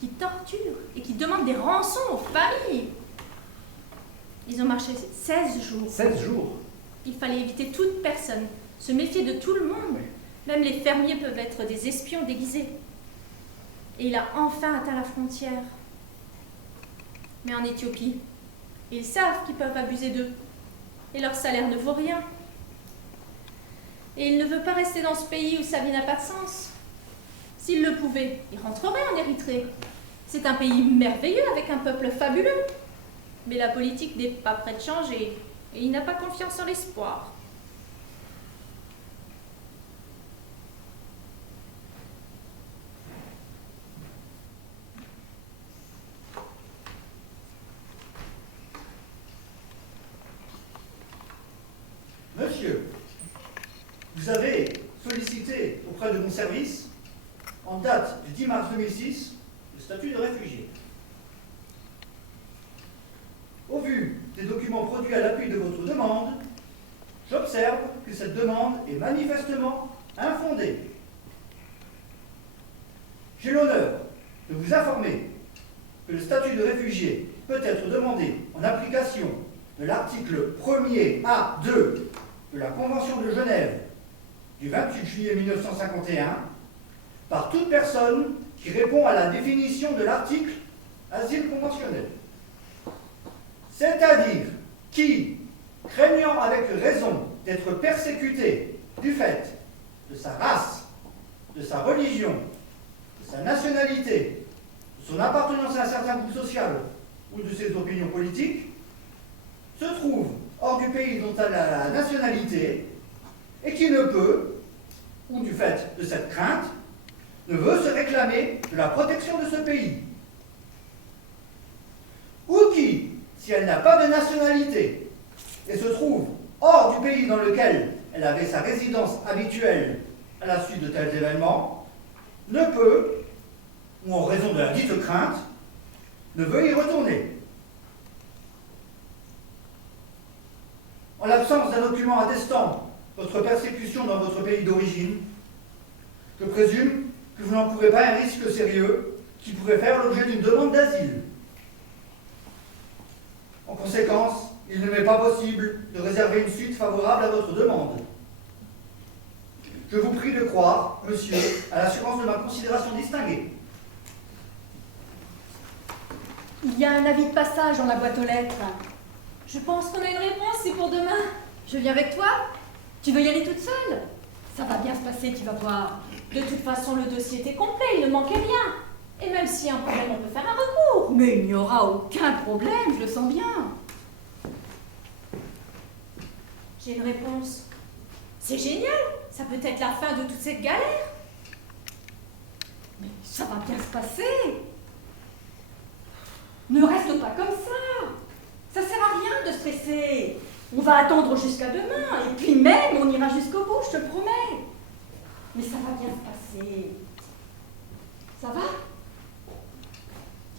qui torturent et qui demandent des rançons aux familles. Ils ont marché 16 jours. 16 jours. Il fallait éviter toute personne, se méfier de tout le monde. Même les fermiers peuvent être des espions déguisés. Et il a enfin atteint la frontière. Mais en Éthiopie, ils savent qu'ils peuvent abuser d'eux. Et leur salaire ne vaut rien. Et il ne veut pas rester dans ce pays où sa vie n'a pas de sens. S'il le pouvait, il rentrerait en Érythrée. C'est un pays merveilleux avec un peuple fabuleux. Mais la politique n'est pas près de changer. Et il n'a pas confiance en l'espoir. Monsieur, vous avez sollicité auprès de mon service, en date du 10 mars 2006, le statut de réfugié. Au vu des documents produits à l'appui de votre demande, j'observe que cette demande est manifestement infondée. J'ai l'honneur de vous informer que le statut de réfugié peut être demandé en application de l'article 1er A2 de la Convention de Genève du 28 juillet 1951 par toute personne qui répond à la définition de l'article asile conventionnel. C'est-à-dire qui, craignant avec raison d'être persécuté du fait de sa race, de sa religion, de sa nationalité, de son appartenance à un certain groupe social ou de ses opinions politiques, se trouve hors du pays dont elle a la nationalité et qui ne peut, ou du fait de cette crainte, ne veut se réclamer de la protection de ce pays. Ou qui, si elle n'a pas de nationalité et se trouve hors du pays dans lequel elle avait sa résidence habituelle à la suite de tels événements, ne peut, ou en raison de la dite crainte, ne veut y retourner. En l'absence d'un document attestant votre persécution dans votre pays d'origine, je présume que vous n'encourez pas un risque sérieux qui pourrait faire l'objet d'une demande d'asile. En conséquence, il ne m'est pas possible de réserver une suite favorable à votre demande. Je vous prie de croire, monsieur, à l'assurance de ma considération distinguée. Il y a un avis de passage dans la boîte aux lettres. Je pense qu'on a une réponse, c'est pour demain. Je viens avec toi. Tu veux y aller toute seule? Ça va bien se passer, tu vas voir. De toute façon, le dossier était complet, il ne manquait rien. Et même s'il y a un problème, on peut faire un recours. Mais il n'y aura aucun problème, je le sens bien. J'ai une réponse. C'est génial, ça peut être la fin de toute cette galère. Mais ça va bien se passer. Ne reste pas comme ça. Ça sert à rien de stresser. On va attendre jusqu'à demain, et puis même on ira jusqu'au bout, je te le promets. Mais ça va bien se passer. Ça va?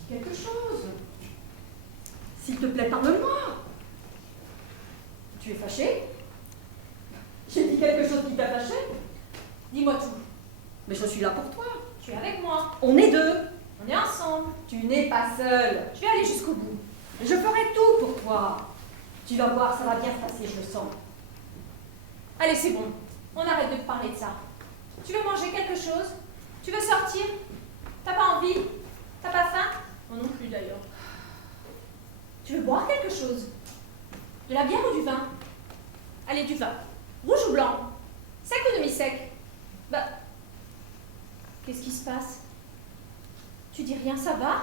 Dis quelque chose. S'il te plaît, parle-moi. Tu es fâché? J'ai dit quelque chose qui t'a fâché? Dis-moi tout. Mais je suis là pour toi. Tu es avec moi. On est deux. On est ensemble. Tu n'es pas seule. Je vais aller jusqu'au bout. Je ferai tout pour toi. Tu vas voir, ça va bien se passer, je le sens. Allez, c'est bon. On arrête de parler de ça. Tu veux manger quelque chose? Tu veux sortir? T'as pas envie? T'as pas faim? Moi non plus d'ailleurs. Tu veux boire quelque chose? De la bière ou du vin? Allez, du vin. Rouge ou blanc? Sec ou demi-sec? Bah... Qu'est-ce qui se passe? Tu dis rien, ça va?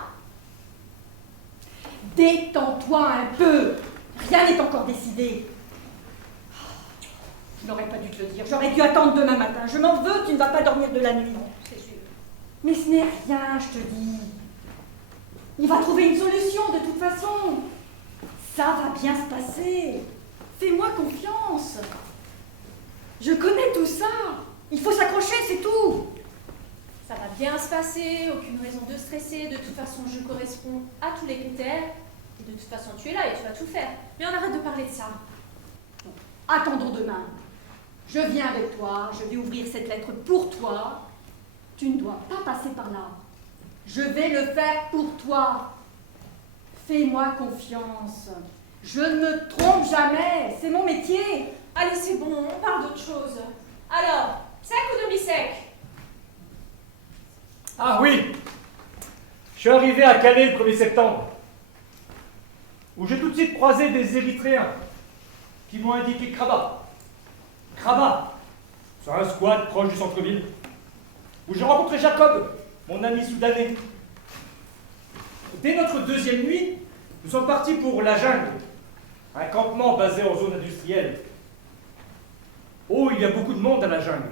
Détends-toi un peu. Rien n'est encore décidé. Je n'aurais pas dû te le dire. J'aurais dû attendre demain matin. Je m'en veux, tu ne vas pas dormir de la nuit. C'est sûr. Mais ce n'est rien, je te dis. On va trouver une solution de toute façon. Ça va bien se passer. Fais-moi confiance. Je connais tout ça. Il faut s'accrocher, c'est tout. Ça va bien se passer, aucune raison de stresser. De toute façon, je corresponds à tous les critères. Et de toute façon, tu es là et tu vas tout faire. Mais on arrête de parler de ça. Attendons demain. Je viens avec toi, je vais ouvrir cette lettre pour toi. Tu ne dois pas passer par là. Je vais le faire pour toi. Fais-moi confiance. Je ne me trompe jamais, c'est mon métier. Allez, c'est bon, on parle d'autre chose. Alors, sec ou demi-sec? Ah oui, je suis arrivé à Calais le 1er septembre, où j'ai tout de suite croisé des Érythréens qui m'ont indiqué Kraba. Kraba, c'est un squat proche du centre-ville, où j'ai rencontré Jacob, mon ami soudanais. Dès notre deuxième nuit, nous sommes partis pour la jungle, un campement basé en zone industrielle. Oh, il y a beaucoup de monde à la jungle.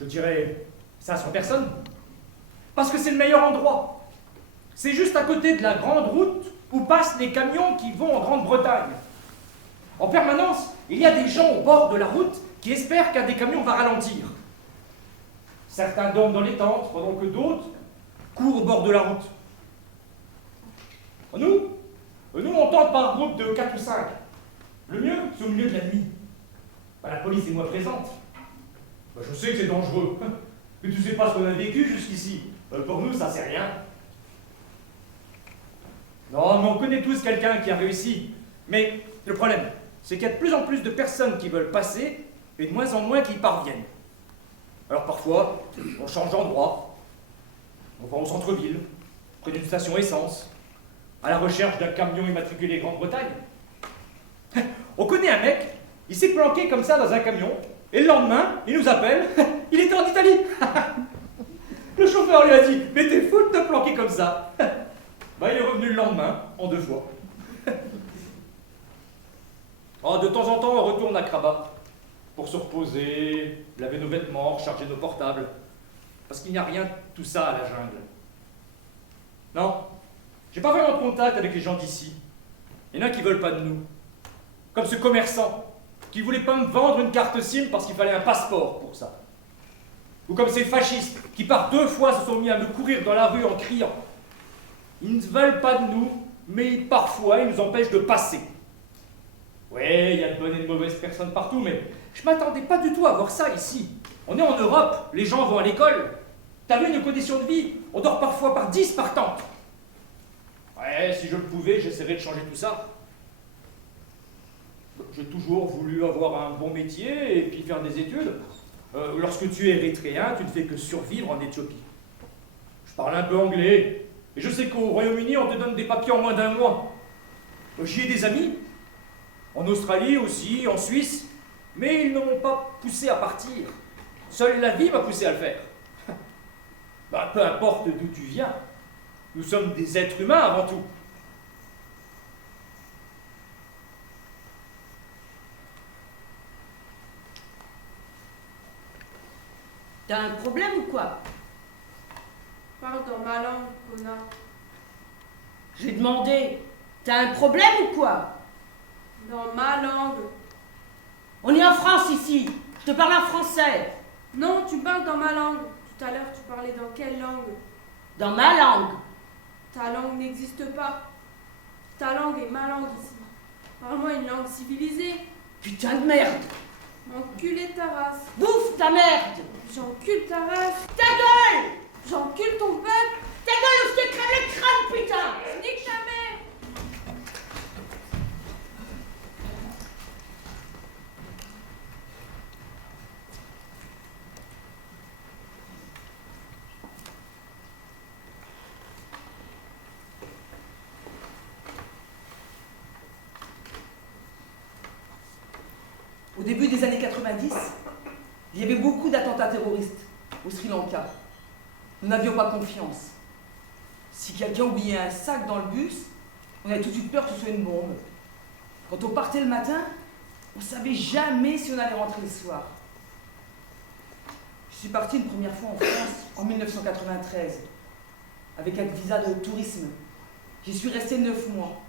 Je dirais 500 personnes. Parce que c'est le meilleur endroit. C'est juste à côté de la grande route où passent les camions qui vont en Grande-Bretagne. En permanence, il y a des gens au bord de la route qui espèrent qu'un des camions va ralentir. Certains dorment dans les tentes, pendant que d'autres courent au bord de la route. Nous, on tente par groupe de 4 ou 5. Le mieux, c'est au milieu de la nuit. Bah, la police est moins présente. Bah, je sais que c'est dangereux, mais tu sais pas ce qu'on a vécu jusqu'ici. Pour nous, ça c'est rien. Non, mais on connaît tous quelqu'un qui a réussi. Mais le problème, c'est qu'il y a de plus en plus de personnes qui veulent passer et de moins en moins qui y parviennent. Alors parfois, on change d'endroit. On va au centre-ville, près d'une station essence, à la recherche d'un camion immatriculé Grande-Bretagne. On connaît un mec, il s'est planqué comme ça dans un camion, et le lendemain, il nous appelle, il était en Italie. Le chauffeur lui a dit, mais t'es fou de te planquer comme ça. Bah, il est revenu le lendemain, en 2 fois. Oh, de temps en temps, on retourne à Kraba pour se reposer, laver nos vêtements, recharger nos portables. Parce qu'il n'y a rien de tout ça à la jungle. Non, j'ai pas vraiment de contact avec les gens d'ici. Il y en a qui veulent pas de nous. Comme ce commerçant qui voulait pas me vendre une carte SIM parce qu'il fallait un passeport pour ça. Ou comme ces fascistes qui par 2 fois se sont mis à me courir dans la rue en criant. Ils ne veulent pas de nous, mais parfois ils nous empêchent de passer. Ouais, il y a de bonnes et de mauvaises personnes partout, mais je m'attendais pas du tout à voir ça ici. On est en Europe, les gens vont à l'école. T'as vu nos conditions de vie? On dort parfois par 10 par tente. Ouais, si je le pouvais, j'essaierais de changer tout ça. J'ai toujours voulu avoir un bon métier et puis faire des études. Lorsque tu es érythréen, tu ne fais que survivre en Éthiopie. Je parle un peu anglais, et je sais qu'au Royaume-Uni, on te donne des papiers en moins d'1 mois. J'y ai des amis, en Australie aussi, en Suisse, mais ils ne m'ont pas poussé à partir. Seule la vie m'a poussé à le faire. Bah, peu importe d'où tu viens, nous sommes des êtres humains avant tout. T'as un problème ou quoi? Parle dans ma langue, connard. J'ai demandé. T'as un problème ou quoi? Dans ma langue. On est en France ici. Je te parle en français. Non, tu parles dans ma langue. Tout à l'heure, tu parlais dans quelle langue? Dans ma langue. Ta langue n'existe pas. Ta langue est ma langue ici. Parle-moi une langue civilisée. Putain de merde. Enculé ta race. Bouffe ta merde. J'encule ta race. Ta gueule. J'encule ton peuple. Ta gueule ou je te crève le crâne, putain. Nique ta mère. Au début des années 90, il y avait beaucoup d'attentats terroristes au Sri Lanka. Nous n'avions pas confiance. Si quelqu'un oubliait un sac dans le bus, on avait tout de suite peur que ce soit une bombe. Quand on partait le matin, on ne savait jamais si on allait rentrer le soir. Je suis partie une première fois en France en 1993, avec un visa de tourisme. J'y suis restée 9 mois.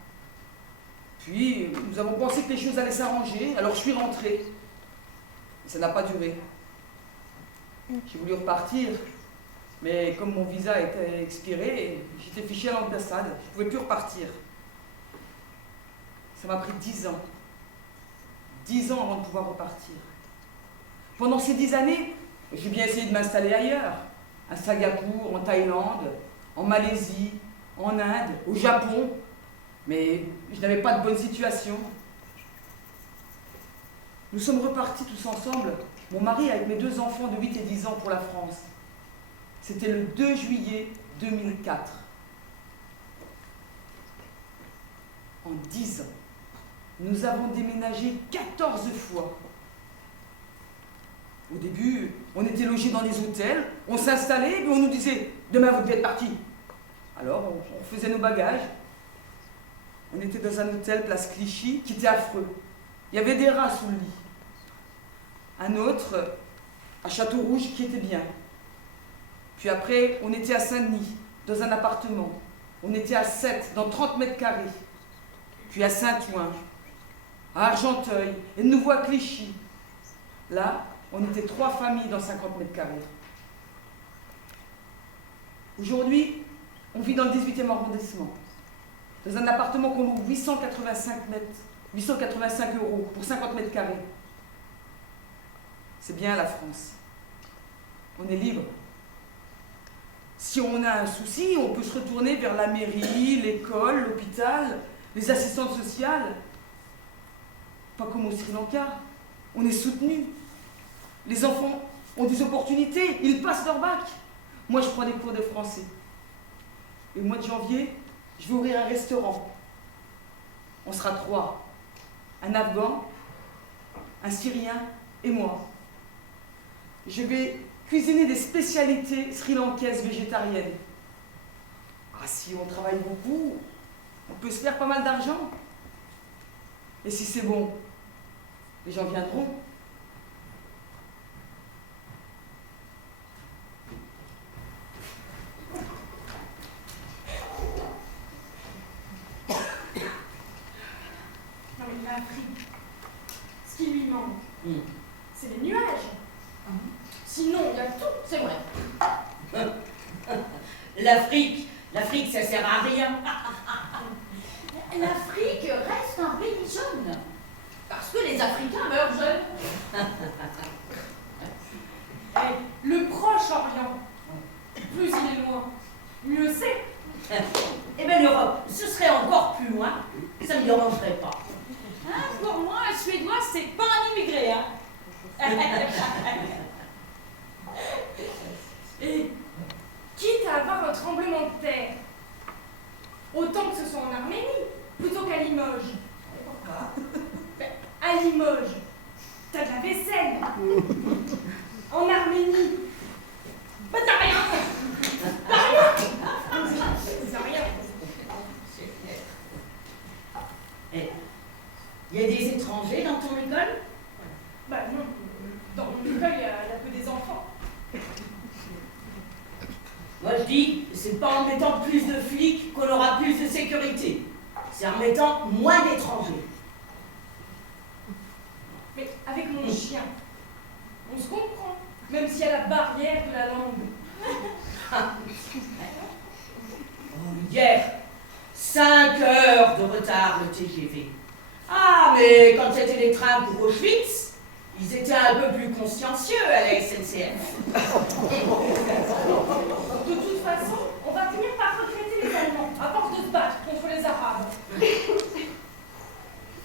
Puis, nous avons pensé que les choses allaient s'arranger, alors je suis rentrée. Ça n'a pas duré. J'ai voulu repartir, mais comme mon visa était expiré, j'étais fichée à l'ambassade, je ne pouvais plus repartir. Ça m'a pris 10 ans. 10 ans avant de pouvoir repartir. Pendant ces 10 années, j'ai bien essayé de m'installer ailleurs. À Singapour, en Thaïlande, en Malaisie, en Inde, au Japon. Mais je n'avais pas de bonne situation. Nous sommes repartis tous ensemble, mon mari avec mes 2 enfants de 8 et 10 ans pour la France. C'était le 2 juillet 2004. En 10 ans, nous avons déménagé 14 fois. Au début, on était logés dans des hôtels, on s'installait et on nous disait « Demain, vous devez être partis ». Alors, on faisait nos bagages. On était dans un hôtel, place Clichy, qui était affreux. Il y avait des rats sous le lit. Un autre, à Château-Rouge, qui était bien. Puis après, on était à Saint-Denis, dans un appartement. On était à 7, dans 30 mètres carrés. Puis à Saint-Ouen, à Argenteuil, et de nouveau à Clichy. Là, on était 3 familles dans 50 mètres carrés. Aujourd'hui, on vit dans le 18e arrondissement. Dans un appartement qu'on loue 885 € pour 50 mètres carrés. C'est bien la France. On est libre. Si on a un souci, on peut se retourner vers la mairie, l'école, l'hôpital, les assistantes sociales. Pas comme au Sri Lanka. On est soutenu. Les enfants ont des opportunités, ils passent leur bac. Moi, je prends des cours de français. Et au mois de janvier, je vais ouvrir un restaurant. On sera 3. Un Afghan, un Syrien et moi. Je vais cuisiner des spécialités sri-lankaises végétariennes. Ah, si on travaille beaucoup, on peut se faire pas mal d'argent. Et si c'est bon, les gens viendront. Non mais l'Afrique, ce qui lui manque, c'est les nuages. Sinon, il y a tout. C'est vrai. L'Afrique, ça sert à rien. L'Afrique reste un pays jeune. Parce que les Africains meurent jeunes. Et le Proche-Orient, plus il est loin, mieux c'est. Eh bien l'Europe, ce serait encore plus loin. Ça ne me dérangerait pas. Hein, pour moi, un Suédois, c'est pas un immigré, hein. Et quitte à avoir un tremblement de terre, autant que ce soit en Arménie, plutôt qu'à Limoges. Ben, à Limoges, t'as de la vaisselle. En Arménie, ben t'as rien. T'as rien. T'as rien. Il y a des étrangers dans ton école? Bah non, dans mon école, il y a que des enfants. Moi je dis, c'est pas en mettant plus de flics qu'on aura plus de sécurité. C'est en mettant moins d'étrangers. Mais avec mon chien, on se comprend, même s'il y a la barrière de la langue. Hier, 5 heures de retard le TGV. Ah, mais quand c'était les trains pour Auschwitz, Ils étaient un peu plus consciencieux à la SNCF. De toute façon, on va finir par regretter les Allemands, à force de se battre contre les Arabes.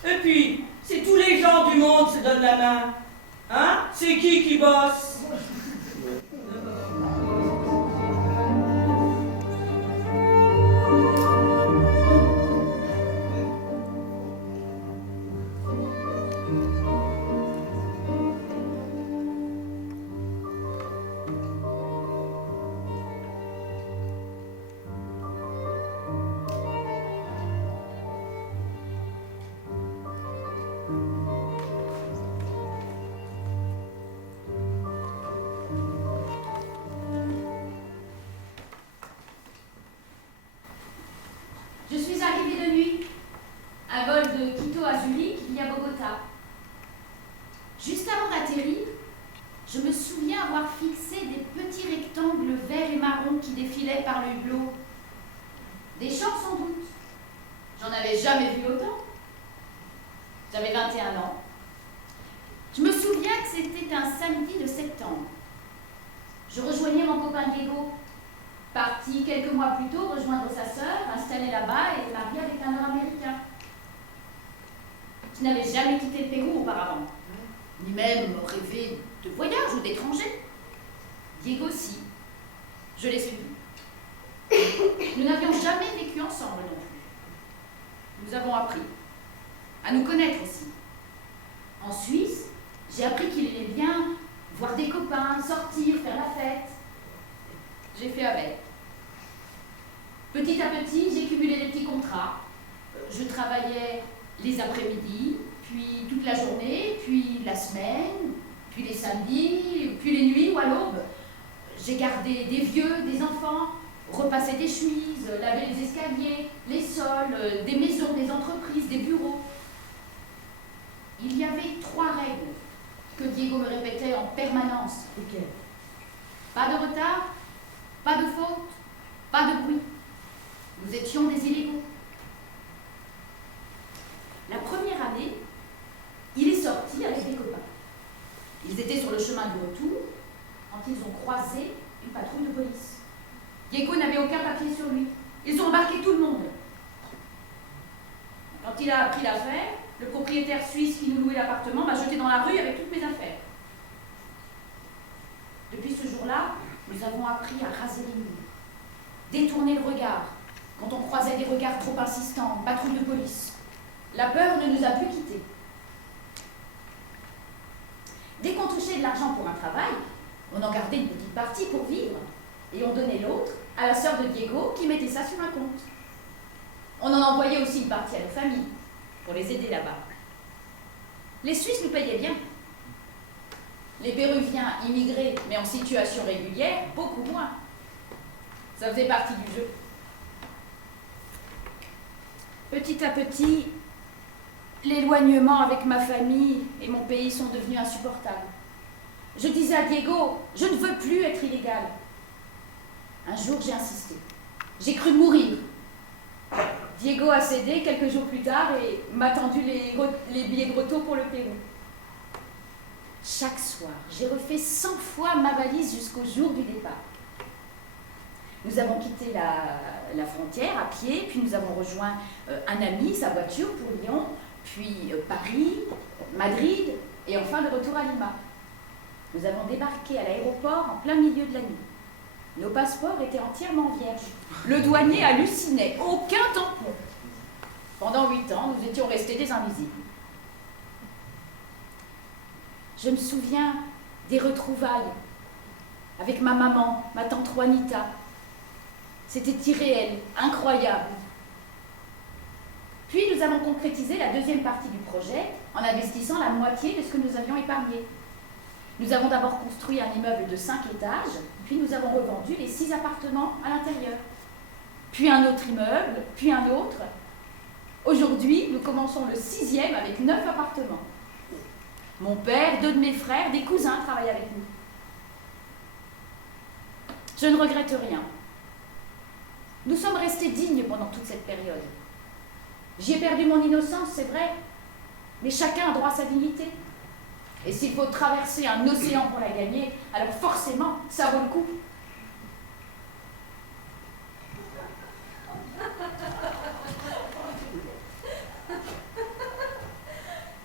Et puis, si tous les gens du monde se donnent la main, hein, c'est qui bosse? Je suis arrivée de nuit. Un vol de Quito à Zurich via Bogota. Juste avant d'atterrir, je me souviens avoir fixé des petits rectangles verts et marrons qui défilaient par le hublot. Des champs sans doute. J'en avais jamais vu autant. J'avais 21 ans. Je me souviens que c'était un samedi de septembre. Je rejoignais mon copain Diego, parti quelques mois plus tôt rejoindre sa sœur, installée là-bas et mariée avec un Nord-Américain. Je n'avais jamais quitté le Pérou auparavant, ni même rêvé de voyage ou d'étranger. Diego aussi. Je l'ai suivi. Nous n'avions jamais vécu ensemble non plus. Nous avons appris à nous connaître aussi. En Suisse, j'ai appris qu'il aimait bien voir des copains, sortir, faire la fête. J'ai fait avec. Petit à petit, j'ai cumulé les petits contrats. Je travaillais les après-midi, puis toute la journée, puis la semaine, puis les samedis, puis les nuits ou à l'aube. J'ai gardé des vieux, des enfants, repassé des chemises, lavé les escaliers, les sols, des maisons, des entreprises, des bureaux. Il y avait 3 règles que Diego me répétait en permanence. Ok. Pas de retard, pas de faute, pas de bruit. Nous étions des illégaux. La première année, il est sorti avec des copains. Ils étaient sur le chemin du retour quand ils ont croisé une patrouille de police. Diego n'avait aucun papier sur lui. Ils ont embarqué tout le monde. Quand il a appris l'affaire, le propriétaire suisse qui nous louait l'appartement m'a jeté dans la rue avec toutes mes affaires. Depuis ce jour-là, nous avons appris à raser les murs, détourner le regard quand on croisait des regards trop insistants, une patrouille de police. La peur ne nous a plus quittés. Dès qu'on touchait de l'argent pour un travail, on en gardait une petite partie pour vivre et on donnait l'autre à la sœur de Diego qui mettait ça sur un compte. On en envoyait aussi une partie à nos familles pour les aider là-bas. Les Suisses nous payaient bien. Les Péruviens immigrés, mais en situation régulière, beaucoup moins. Ça faisait partie du jeu. Petit à petit, l'éloignement avec ma famille et mon pays sont devenus insupportables. Je disais à Diego, je ne veux plus être illégale. Un jour, j'ai insisté. J'ai cru mourir. Diego a cédé quelques jours plus tard et m'a tendu les billets de retour pour le Pérou. Chaque soir, j'ai refait 100 fois ma valise jusqu'au jour du départ. Nous avons quitté la frontière à pied, puis nous avons rejoint un ami, sa voiture pour Lyon, puis Paris, Madrid, et enfin le retour à Lima. Nous avons débarqué à l'aéroport en plein milieu de la nuit. Nos passeports étaient entièrement vierges. Le douanier hallucinait, aucun tampon. Pendant 8 ans, nous étions restés des invisibles. Je me souviens des retrouvailles avec ma maman, ma tante Juanita. C'était irréel, incroyable. Puis nous avons concrétisé la deuxième partie du projet en investissant la moitié de ce que nous avions épargné. Nous avons d'abord construit un immeuble de 5 étages, puis nous avons revendu les 6 appartements à l'intérieur. Puis un autre immeuble, puis un autre. Aujourd'hui, nous commençons le 6e avec 9 appartements. Mon père, 2 de mes frères, des cousins travaillent avec nous. Je ne regrette rien. Nous sommes restés dignes pendant toute cette période. J'y ai perdu mon innocence, c'est vrai, mais chacun a droit à sa dignité. Et s'il faut traverser un océan pour la gagner, alors forcément, ça vaut le coup.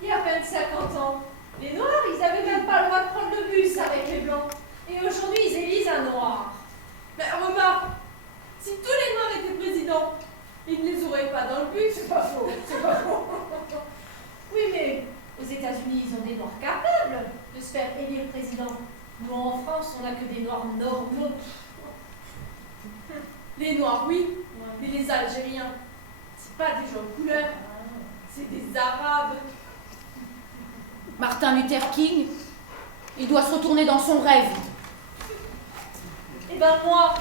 Il y a à peine 50 ans, les Noirs, ils n'avaient même pas le droit de prendre le bus avec les Blancs. Et aujourd'hui, ils élisent un Noir. Mais remarque, si tous les Noirs étaient présidents, ils ne les auraient pas dans le bus. C'est pas faux, c'est pas faux. Oui, mais aux États-Unis, ils ont des Noirs capables de se faire élire président. Nous, en France, on n'a que des Noirs normaux. Les Noirs, oui, mais les Algériens, c'est pas des gens de couleur, c'est des Arabes. Martin Luther King, il doit se retourner dans son rêve. Eh ben moi,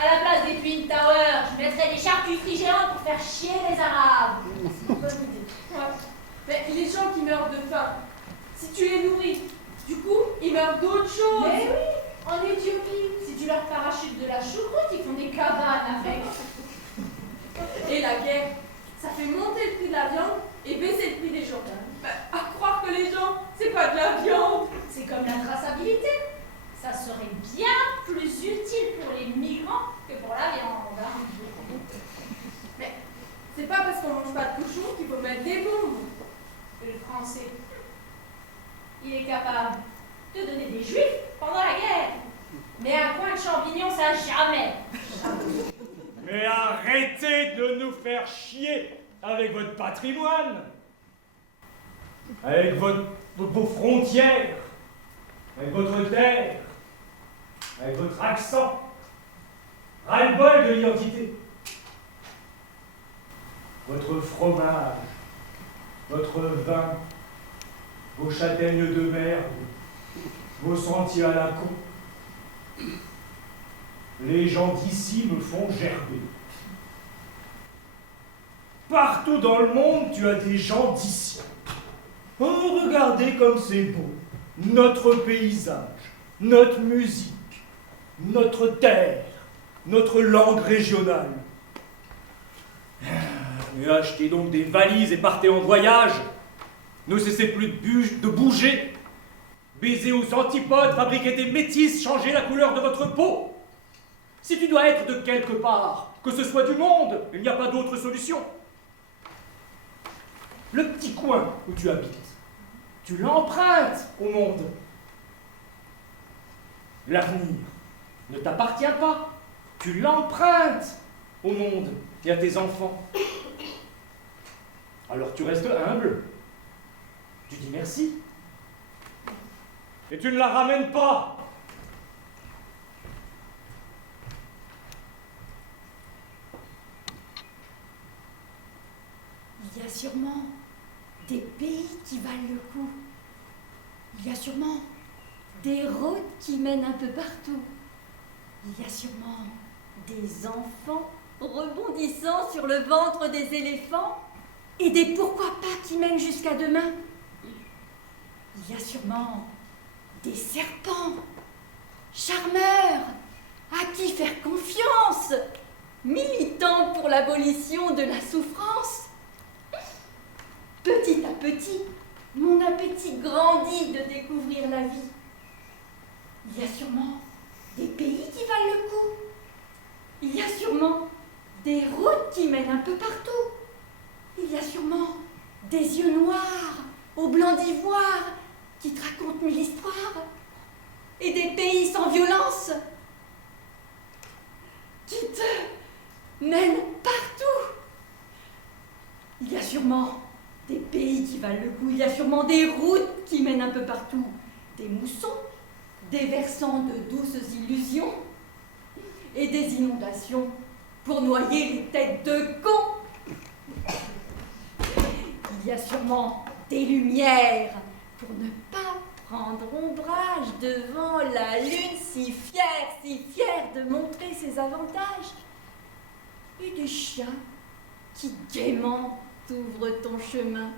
à la place des Twin Towers, je mettrais des charcuteries géantes pour faire chier les Arabes. C'est une bonne idée. Ouais. Mais les gens qui meurent de faim, si tu les nourris, du coup, ils meurent d'autres choses. Mais oui, en Éthiopie, si tu leur parachutes de la choucroute, ils font des cabanes avec. Et la guerre, ça fait monter le prix de la viande et baisser le prix des gens. Bah, à croire que les gens, c'est pas de la viande. C'est comme la traçabilité. Ça serait bien plus utile pour les migrants que pour la viande. Hein. Mais c'est pas parce qu'on mange pas de cochon qu'il faut mettre des bombes. Le français, il est capable de donner des juifs pendant la guerre. Mais un coin de champignon, ça jamais. Mais arrêtez de nous faire chier avec votre patrimoine, avec vos frontières, avec votre terre, avec votre accent. Ras-le-bol de l'identité. Votre fromage, votre vin, vos châtaignes de mer, vos sentiers à la con. Les gens d'ici me font gerber. Partout dans le monde, tu as des gens d'ici. Oh, regardez comme c'est beau. Notre paysage, notre musique, notre terre, notre langue régionale. Mais achetez donc des valises et partez en voyage. Ne cessez plus de bouger. Baisez aux antipodes, fabriquez des métisses, changez la couleur de votre peau. Si tu dois être de quelque part, que ce soit du monde, il n'y a pas d'autre solution. Le petit coin où tu habites, tu l'empruntes au monde. L'avenir ne t'appartient pas. Tu l'empruntes au monde et à tes enfants. Alors tu restes humble. Tu dis merci. Et tu ne la ramènes pas. Il y a sûrement des pays qui valent le coup. Il y a sûrement des routes qui mènent un peu partout. Il y a sûrement des enfants rebondissant sur le ventre des éléphants et des pourquoi pas qui mènent jusqu'à demain. Il y a sûrement des serpents, charmeurs, à qui faire confiance, militants pour l'abolition de la souffrance. Petit à petit, mon appétit grandit de découvrir la vie. Il y a sûrement des pays qui valent le coup. Il y a sûrement des routes qui mènent un peu partout. Il y a sûrement des yeux noirs au blanc d'ivoire qui te racontent mille histoires. Et des pays sans violence qui te mènent partout. Il y a sûrement des pays qui valent le coup. Il y a sûrement des routes qui mènent un peu partout. Des moussons, des versants de douces illusions et des inondations pour noyer les têtes de cons. Il y a sûrement des lumières pour ne pas prendre ombrage devant la lune si fière de montrer ses avantages. Et des chiens qui gaiement t'ouvrent ton chemin.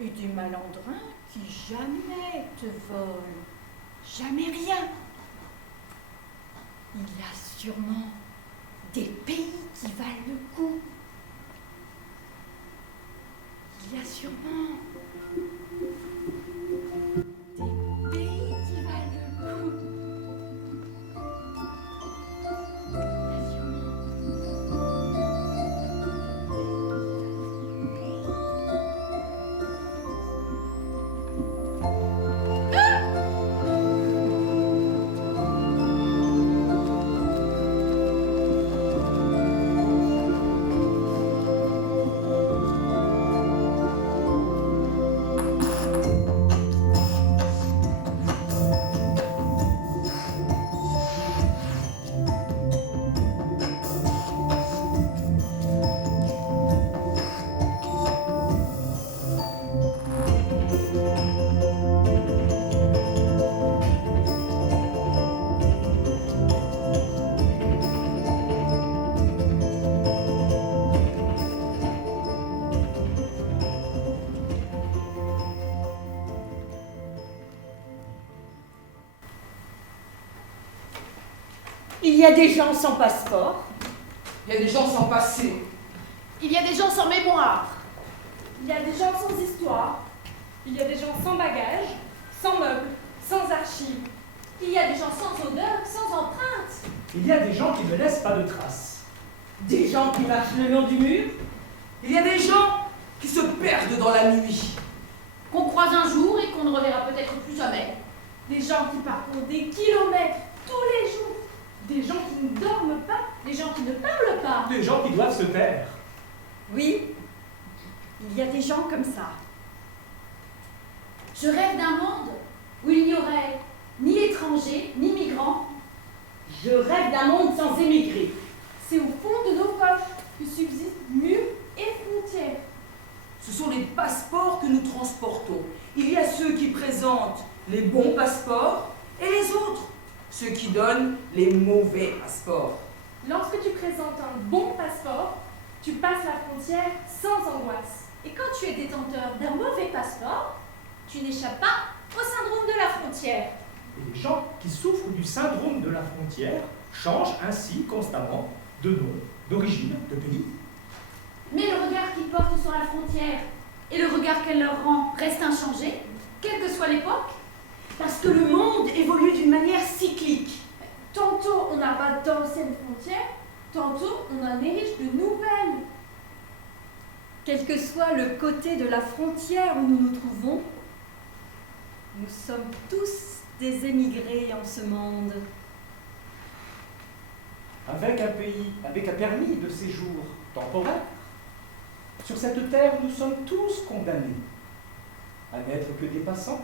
Et des malandrins qui jamais te volent, jamais rien. Il y a sûrement des pays qui valent le coup. Il y a sûrement Il y a des gens sans passeport. Il y a des gens sans passé. Il y a des gens sans mémoire. Il y a des gens sans histoire. Il y a des gens sans bagages, sans meubles, sans archives. Il y a des gens sans odeur, sans empreinte. Il y a des gens qui ne laissent pas de traces. Des gens qui marchent le long du mur. Il y a des gens qui se perdent dans la nuit. Qu'on croise un jour et qu'on ne reverra peut-être plus jamais. Des gens qui parcourent des kilomètres tous les jours. Des gens qui ne dorment pas. Des gens qui ne parlent pas. Des gens qui doivent se taire. Oui, il y a des gens comme ça. Je rêve d'un monde où il n'y aurait ni étrangers, ni migrants. Je rêve d'un monde sans émigrés. C'est au fond de nos poches que subsistent murs et frontières. Ce sont les passeports que nous transportons. Il y a ceux qui présentent les bons passeports et les autres, ceux qui donnent les mauvais passeports. Lorsque tu présentes un bon passeport, tu passes la frontière sans angoisse. Et quand tu es détenteur d'un mauvais passeport, tu n'échappes pas au syndrome de la frontière. Et les gens qui souffrent du syndrome de la frontière changent ainsi constamment de nom, d'origine, de pays. Mais le regard qu'ils portent sur la frontière et le regard qu'elle leur rend reste inchangé, quelle que soit l'époque. Parce que le monde évolue d'une manière cyclique. Tantôt on abat d'anciennes frontières, tantôt on en érige de nouvelles. Quel que soit le côté de la frontière où nous nous trouvons, nous sommes tous des émigrés en ce monde. Avec un permis de séjour temporaire, sur cette terre, nous sommes tous condamnés à n'être que des passants,